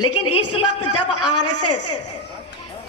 लेकिन इस वक्त जब आरएसएस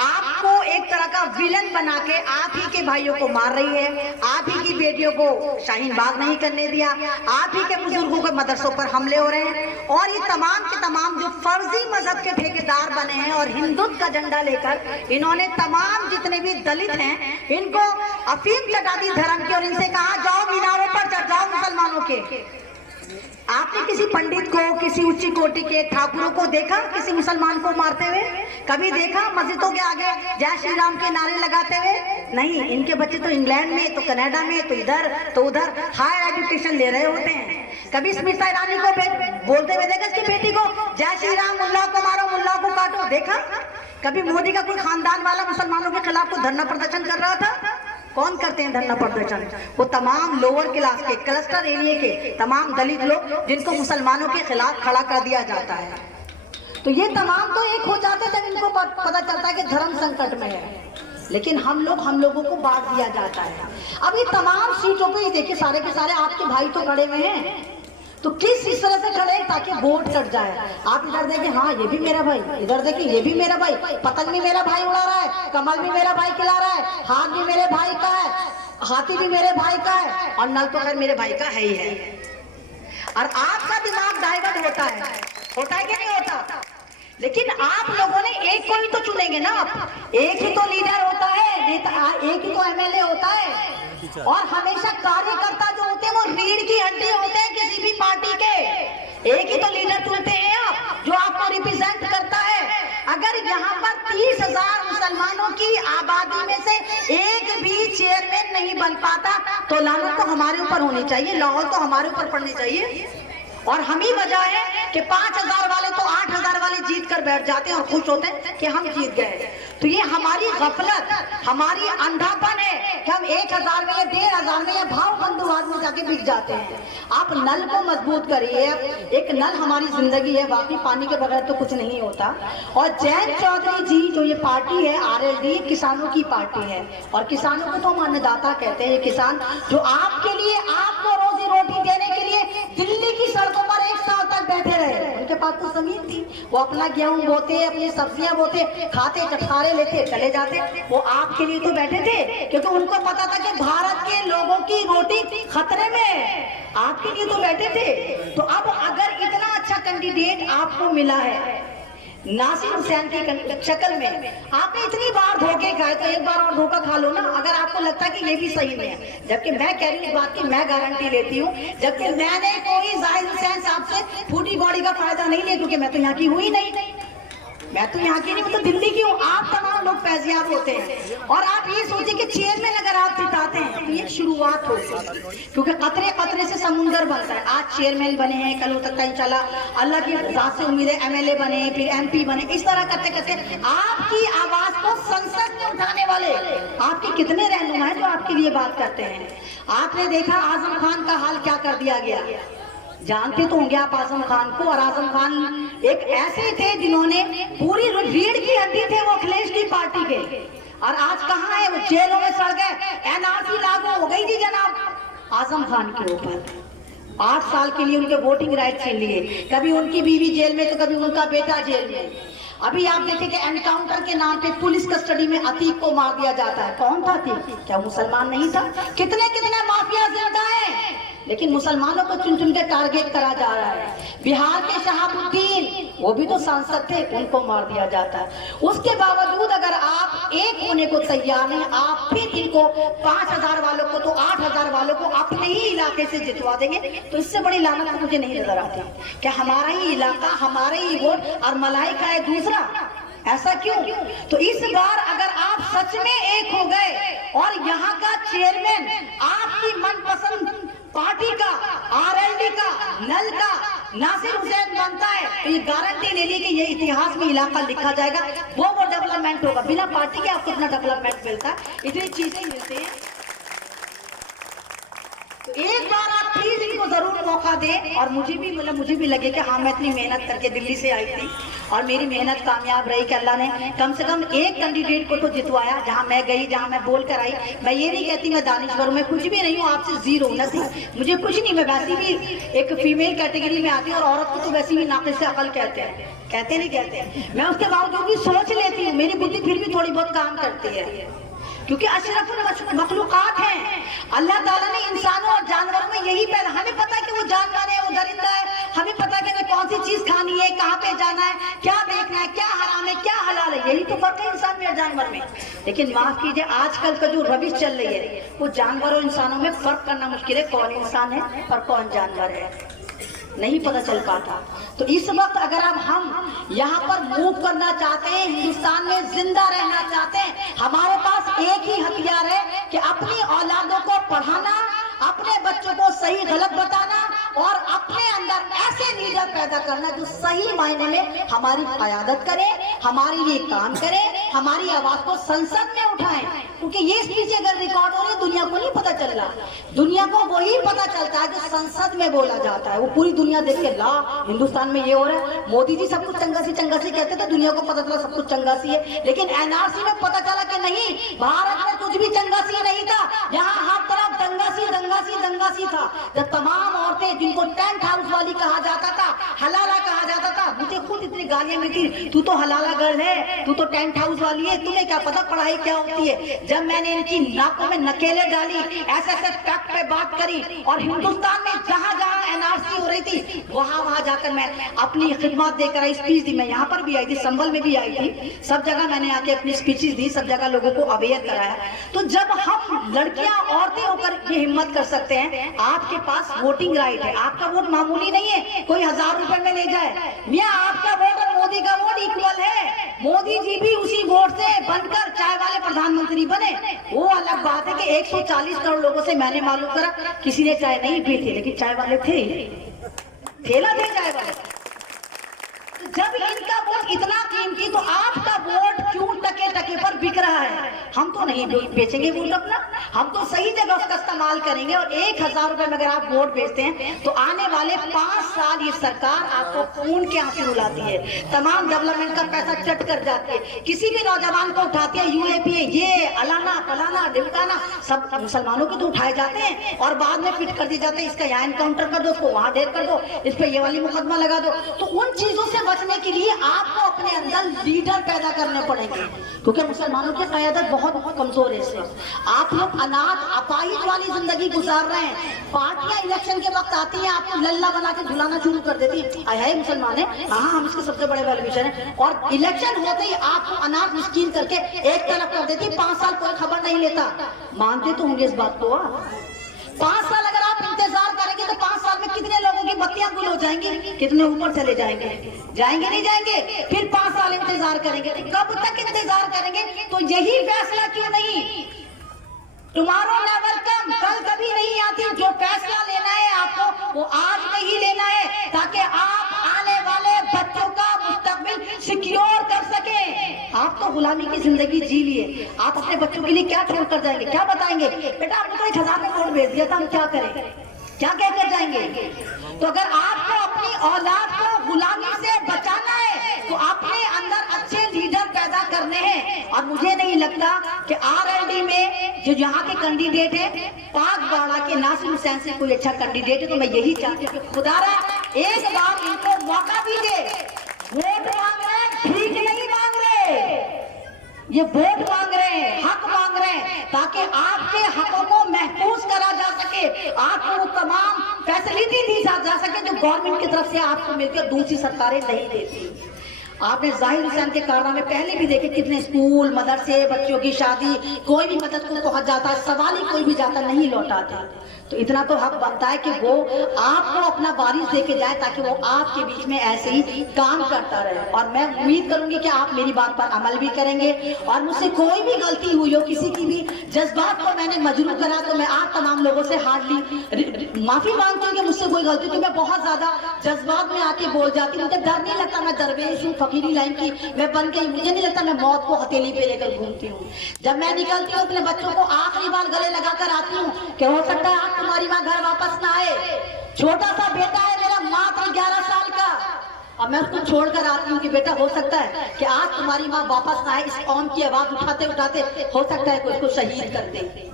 आपको एक तरह का विलन बना के आप ही के भाइयों को मार रही है, आप ही की बेटियों को शाहीन बाग नहीं करने दिया, आप ही के बुजुर्गों के मदरसों पर हमले हो रहे हैं, और ये तमाम के तमाम जो फर्जी मजहब के ठेकेदार बने हैं और हिंदुत्व का झंडा लेकर इन्होंने तमाम जितने भी दलित हैं इनको अफीम चटा दी धर्म की, और इनसे कहा जाओ मीनारों पर चढ़ जाओ मुसलमानों के। आपने किसी पंडित को, किसी उच्च कोटि के ठाकुरों को देखा किसी मुसलमान को मारते हुए? कभी देखा मस्जिदों के आगे जय श्री राम के नारे लगाते हुए? नहीं। इनके बच्चे तो इंग्लैंड में, तो कनाडा में, तो इधर तो उधर हायर एजुकेशन ले रहे होते हैं। कभी स्मिता ईरानी को बोलते हुए देखा इसकी बेटी को जय श्री राम, मुल्ला को मारो, मुल्ला को काटो? देखा? कभी मोदी का कोई खानदान वाला मुसलमानों के खिलाफ कोई धरना प्रदर्शन कर रहा था? कौन करते हैं धरना प्रदर्शन? वो तमाम लोअर क्लास के, क्लस्टर एरिया के तमाम दलित लोग जिनको मुसलमानों के खिलाफ खड़ा कर दिया जाता है। तो ये तमाम तो एक हो जाते थे, इनको पता चलता है कि धर्म संकट में है, लेकिन हम लोगों को बांट दिया जाता है। अब ये तमाम सीटों पे देखिए सारे के सारे आपके भाई तो खड़े हुए हैं, तो किस इस तरह से खड़े ताकि वोट कट जाए। आप इधर देखिए, हाँ ये भी मेरा भाई, इधर देखिए ये भी मेरा भाई, पतंग भी मेरा भाई उड़ा रहा है, कमल भी मेरा भाई खिला रहा है, हाथ भी मेरे भाई का है, हाथी भी मेरे भाई का है, और नल तो खैर मेरे भाई का है ही है। और आपका दिमाग डाइवर्ट होता है कि नहीं होता? लेकिन आप लोगों ने एक को ही तो चुनेंगे ना, आप एक ही तो लीडर होता है, एक ही तो एमएलए होता है, और हमेशा कार्यकर्ता जो होते हैं वो रीढ़ की हड्डी होते हैं किसी भी पार्टी के। एक ही तो लीडर चुनते हैं आप जो आपको रिप्रेजेंट करता है। अगर यहाँ पर 30,000 मुसलमानों की आबादी में से एक भी चेयरमैन नहीं बन पाता तो लानत तो हमारे ऊपर होनी चाहिए, लाहौल तो हमारे ऊपर पड़नी चाहिए। और हम ही वजह है कि 5,000 वाले तो 8,000 वाले जीत कर बैठ जाते हैं और खुश होते हैं कि हम जीत गए। तो ये हमारी गफलत, हमारी अंधापन है कि हम 1,000 में या 1,500 में या भाव बंधुवाद में जाके बिक जाते हैं। आप नल को मजबूत करिए, एक नल हमारी जिंदगी है, बाकी पानी के बगैर तो कुछ नहीं होता। और जयंत चौधरी जी जो ये पार्टी है आरएलडी, किसानों की पार्टी है, और किसानों को तो हम अन्नदाता कहते हैं। ये किसान जो आपके लिए, आपको रोजी रोटी देने के लिए दिल्ली की सड़कों पर 1 साल तक बैठे रहे, उनके पास तो जमीन थी, वो अपना गेहूं बोते, अपनी सब्जियां बोते, खाते चटखारे लेते चले जाते, वो आपके लिए तो बैठे थे क्योंकि उनको पता था कि भारत के लोगों की रोटी खतरे में है, आपके लिए तो बैठे थे। तो अब अगर इतना अच्छा कैंडिडेट आपको मिला है नासिर हुसैन की शक्ल में, आपने इतनी बार धोखे खाए तो एक बार और धोखा खा लो ना, अगर आपको लगता है कि ये भी सही नहीं है। जबकि मैं कह रही हूँ इस बात की, मैं गारंटी लेती हूँ, जबकि मैंने कोई जाहिद हुसैन साहब से फूटी बॉडी का फायदा नहीं लिया क्योंकि मैं तो यहाँ की हुई नहीं, मैं तो यहाँ की नहीं, मैं तो दिल्ली की हूँ। आप तमाम लोग फैजियाब होते हैं और आप ये सोचिए कि चेयरमैन अगर आप जिताते हैं तो ये शुरुआत होती है, क्योंकि कतरे कतरे से समुंदर बनता है। आज चेयरमैन बने हैं, कल हो सकता है इंशाल्लाह अल्लाह की जात से उम्मीद है एमएलए बने, फिर एमपी बने। इस तरह करते करते आपकी आवाज को संसद में उठाने वाले आपके कितने रहनुमा हैं जो आपके लिए बात करते हैं। आपने देखा आजम खान का हाल क्या कर दिया गया, जानते तो होंगे आप आजम खान को। और आजम खान एक ऐसे थे जिन्होंने पूरी रीढ़ की हड्डी थे वो अखिलेश की पार्टी के, और आज कहाँ है वो, जेलों में सड़ गए। एनआरसी लागू हो गई थी जनाब आजम खान के ऊपर, 8 साल के लिए उनके वोटिंग राइट छीन लिए, कभी उनकी बीवी जेल में तो कभी उनका बेटा जेल में। अभी आप देखें कि एनकाउंटर के नाम पे पुलिस कस्टडी में अतीक को मार दिया जाता है। कौन था अतीक? क्या मुसलमान नहीं था? कितने कितने माफिया जिंदा हैं, लेकिन मुसलमानों को चुन चुन के टारगेट करा जा रहा है। बिहार के शहाबुद्दीन, वो भी तो सांसद थे, उनको मार दिया जाता है। उसके बावजूद अगर आप एक होने को तैयार नहीं, आप फिर इनको 5,000 वालों को तो 8,000 वालों को अपने ही इलाके से जितवा देंगे, तो इससे बड़ी लानत मुझे नहीं नजर आती कि हमारा ही इलाका, हमारे ही वोट और मलाई का है दूसरा। ऐसा क्यों? तो इस बार अगर आप सच में एक हो गए और यहाँ का चेयरमैन आपकी मनपसंद पार्टी का, आरएलडी का, नल का नासिर हुसैन बनता है, तो ये गारंटी ले ली कि ये इतिहास में इलाका लिखा जाएगा। वो डेवलपमेंट होगा। बिना पार्टी के आपको इतना डेवलपमेंट मिलता है, इतनी चीजें मिलती हैं। तो एक बार आप प्लीज इनको जरूर मौका दें। और मुझे भी लगे कि हाँ, मैं इतनी मेहनत करके दिल्ली से आई थी और मेरी मेहनत कामयाब रही कि अल्लाह ने कम से कम एक कैंडिडेट को तो जितवाया। जहाँ मैं गई, जहाँ मैं बोल कर आई, मैं ये नहीं कहती मैं दानिश्वर हूँ, मैं कुछ भी नहीं हूँ, आपसे जीरो नथिंग, मुझे कुछ नहीं। मैं वैसी भी एक फीमेल कैटेगरी में आती हूँ और औरत को तो वैसे भी नाक़िस से अकल कहते नहीं कहते। मैं उसके बावजूद भी सोच लेती हूँ, मेरी बुद्धि फिर भी थोड़ी बहुत काम करती है, क्योंकि अशरफुल मखलूकात हैं। अल्लाह ताला ने इंसानों और जानवरों में यही पैदा, हमें पता है कि वो जानवर है, वो दरिंदा है, हमें पता है कि हमें कौन सी चीज खानी है, कहाँ पे जाना है, क्या देखना है, क्या हराम है, क्या हलाल है, यही तो फर्क है इंसान में और जानवर में। लेकिन माफ कीजिए, आजकल का जो रविश चल रही है, वो जानवर और इंसानों में फर्क करना मुश्किल है, कौन इंसान है और कौन जानवर है, नहीं पता चल पाता। तो इस वक्त अगर अब हम यहाँ पर मूव करना चाहते हैं, हिंदुस्तान में जिंदा रहना चाहते हैं, हमारे पास एक ही हथियार है कि अपनी औलादों को पढ़ाना, अपने बच्चों को सही गलत बताना और अपने अंदर ऐसे लीडर पैदा करना जो सही मायने में हमारी क़यादत करें, हमारे लिए काम करें, हमारी आवाज को संसद में उठाएं। क्योंकि ये स्पीच अगर रिकॉर्ड हो रही है, दुनिया को नहीं पता चल रहा, दुनिया को वही पता चलता है जो संसद में बोला जाता है। वो पूरी दुनिया देख के ला हिंदुस्तान में ये हो रहा है, मोदी जी सब कुछ चंगा सी कहते थे, दुनिया को पता चला सब कुछ चंगा सी है। लेकिन एनआरसी में पता चला कि नहीं, भारत में कुछ भी चंगा सी नहीं था, यहाँ हर तरफ दंगा सी था। जब तमाम औरतें जिनको टेंट हाउस वाली कहा जाता था, हलाला कहा जाता था, मुझे खुद इतनी गालियां मिलती, तू तो हलाला गर्ल है, तू तो टेंट हाउस वाली है, तुम्हें क्या पता पढ़ाई क्या होती है। जब मैंने इनकी नाकों में नकेले डाली, ऐसे फैक्ट पे बात करी और हिंदुस्तान में जहां जहां एनआरसी हो रही थी वहां जाकर मैं अपनी खिदमत देकर आई, स्पीच दी। मैं यहाँ पर भी आई थी, संभल में भी आई थी, सब जगह मैंने आके अपनी स्पीचेस दी, सब जगह लोगों को अवेयर कराया। तो जब हम लड़कियां औरतें होकर ये हिम्मत कर सकते हैं, आपके पास वोटिंग राइट है, आपका वोट मामूली नहीं है, कोई 1000 रुपए में ले जाए, मियां आपका वोट और मोदी का वोट इक्वल है। मोदी जी भी उसी वोट से बनकर चाय वाले प्रधानमंत्री बने। वो अलग बात है कि 140 करोड़ लोगों से मैंने मालूम करा, किसी ने चाय नहीं पी थी, लेकिन चाय वाले थे, ठेला थे चाय वाले। जब इनका वोट इतना कीमती, तो आपका वोट क्यों टके पर बिक रहा है? हम तो नहीं बेचेंगे वोट अपना, हम तो सही जगह उसका इस्तेमाल करेंगे। और 1000 रुपए में अगर आप वोट बेचते हैं तो आने वाले 5 साल ये सरकार आपको खून के आंसू रुलाती है, तमाम डेवलपमेंट का पैसा चट कर जाती है, किसी भी नौजवान को उठाती है, यूएपीए, ये अलाना फलाना ढिमकाना, सब मुसलमानों के तो उठाए जाते हैं और बाद में फिट कर दिए जाते हैं, इसका यहाँ एनकाउंटर कर दो, उसको वहां ढेर कर दो, इस पर ये वाली मुकदमा लगा दो। तो उन चीजों से बचने के लिए आपको अपने अंदर लीडर पैदा करने पड़ेंगे, क्योंकि मुसलमानों की क़यादत बहुत कमजोर है। आप लोग अनाथ अपाहिज वाली जिंदगी गुजार रहे हैं। पार्टियां इलेक्शन के वक्त आती हैं, आपको लल्ला बना के झुलाना शुरू कर देती है, है मुसलमान है, हाँ हम इसके सबसे बड़े वेलिविशन है, और इलेक्शन होते ही आपको अनाथ मिस्कीन करके एक तरफ कर देती है। 5 साल कोई खबर नहीं लेता। मानते तो होंगे इस बात को? 5 साल अगर आप इंतजार करेंगे तो 5 साल में कितने लोगों की बत्तियां गुल हो जाएंगी, कितने ऊपर चले जाएंगे, नहीं जाएंगे। फिर 5 साल इंतजार करेंगे, तो कब तक इंतजार करेंगे? तो यही फैसला क्यों नहीं, टुमारो नेवर कम, कल कभी नहीं आती। जो फैसला लेना है आपको वो आज में ही लेना है, ताकि आप आने वाले बच्चों का मुस्तकबिल सिक्योर कर सके। आप तो गुलामी की जिंदगी जी लिए, आप अपने बच्चों के लिए क्या छोड़ कर जाएंगे, क्या बताएंगे? बेटा आपने तो 1000 में वोट भेज दिया था, हम क्या करें, क्या कहकर जाएंगे? तो अगर आपको अपनी औलाद को गुलामी से बचाना है तो अपने अंदर अच्छे लीडर पैदा करने हैं। और मुझे नहीं लगता कि आरएलडी में जो यहाँ के कैंडिडेट है, पाकबाड़ा के नासिर हुसैन से कोई अच्छा कैंडिडेट है। तो मैं यही चाहती हूँ कि खुदारा एक बार इनको मौका दीजिए। वोट मांग रहे हैं, ठीक नहीं मांग रहे, ये वोट मांग रहे हैं, हक मांग रहे हैं, ताकि आपके हकों को महफूज करा जा सके, आपको वो तमाम फैसिलिटी दी जा सके जो गवर्नमेंट की तरफ से आपको मिलकर दूसरी सरकारें नहीं देती। आपने जाहिर हुसैन के कारनामे पहले भी देखे, कितने स्कूल मदरसे, बच्चों की शादी, कोई भी मदद को पहुंच जाता, सवाल ही कोई भी जाता नहीं लौटाता। तो इतना तो हक बनता है कि वो आपको अपना वारिस देके जाए, ताकि वो आपके बीच में ऐसे ही काम करता रहे। और मैं उम्मीद करूंगी कि आप मेरी बात पर अमल भी करेंगे। और मुझसे कोई भी गलती हुई हो, किसी की भी जज्बात को मैंने मजरूह करा, तो मैं आप तमाम लोगों से हार्डली माफी मांगती हूँ कि मुझसे कोई गलती, तो मैं बहुत ज्यादा जज्बात में आके बोल जाती हूँ। मुझे डर नहीं लगता, मैं दरवेश हूँ, फकीरी लाइन की मैं बन गई, मुझे नहीं लगता मैं मौत को हथेली पे लेकर घूमती हूँ। जब मैं निकलती हूँ अपने बच्चों को आखिरी बार गले लगाकर आती हूँ कि हो सकता है तुम्हारी माँ घर वापस ना आए। छोटा सा बेटा है मेरा, मात्र 11 साल का, अब मैं उसको छोड़कर आती हूँ कि बेटा हो सकता है कि आज तुम्हारी माँ वापस ना आए, इस कौम की आवाज उठाते उठाते हो सकता है कोई उसको शहीद कर दे।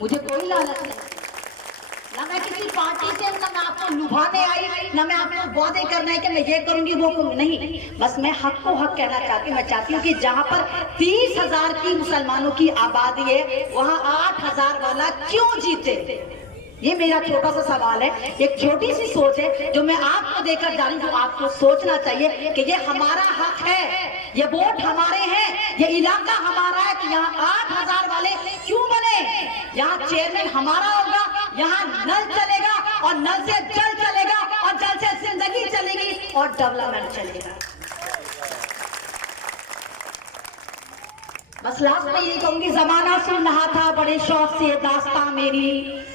मुझे कोई लालच नहीं, ना मैं किसी पार्टी से, ना मैं आपको लुभाने आई, ना मैं आपको वादे करना है कि मैं ये करूंगी वो करूंगी, नहीं। बस मैं हक को हक कहना चाहती हूँ। मैं चाहती हूँ कि जहाँ पर 30,000 की मुसलमानों की आबादी है, वहाँ 8,000 वाला क्यों जीते? ये मेरा छोटा सा सवाल है, एक छोटी सी सोच है जो मैं आपको देकर जा रही हूँ। आपको सोचना चाहिए कि ये हमारा हक है, ये वोट हमारे हैं, ये इलाका हमारा है, तो यहाँ 8,000 वाले क्यों बने? यहाँ चेयरमैन हमारा होगा, यहाँ नल चलेगा और नल से जल चलेगा और जल से जिंदगी चलेगी और डेवलपमेंट चलेगा। बस लास्ट में यही कहूंगी, जमाना सुन रहा था बड़े शौक से दास्तां मेरी,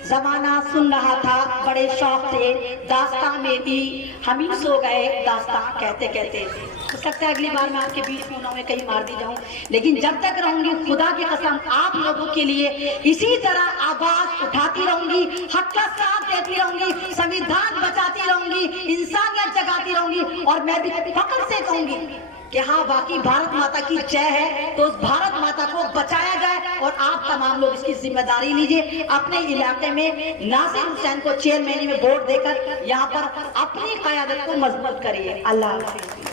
जमाना सुन रहा था बड़े शौक से दास्तां मेरी, हम ही सो गए दास्तां कहते कहते। हो सकता है अगली बार मैं आपके बीच में उन्होंने कहीं मार दी जाऊं, लेकिन जब तक रहूंगी खुदा की कसम आप लोगों के लिए इसी तरह आवाज उठाती रहूंगी, हक का साथ देती रहूंगी, संविधान बचाती रहूंगी, इंसानियत जगाती रहूंगी। और मैं भी फख्र से कहूंगी कि हाँ वाकई भारत माता की जय है, तो उस भारत माता को बचाया जाए और आप तमाम लोग इसकी जिम्मेदारी लीजिए। अपने इलाके में नासिर हुसैन को चेयरमैन में वोट देकर यहाँ पर अपनी क़यादत को मजबूत करिए। अल्लाह हाफ़िज़।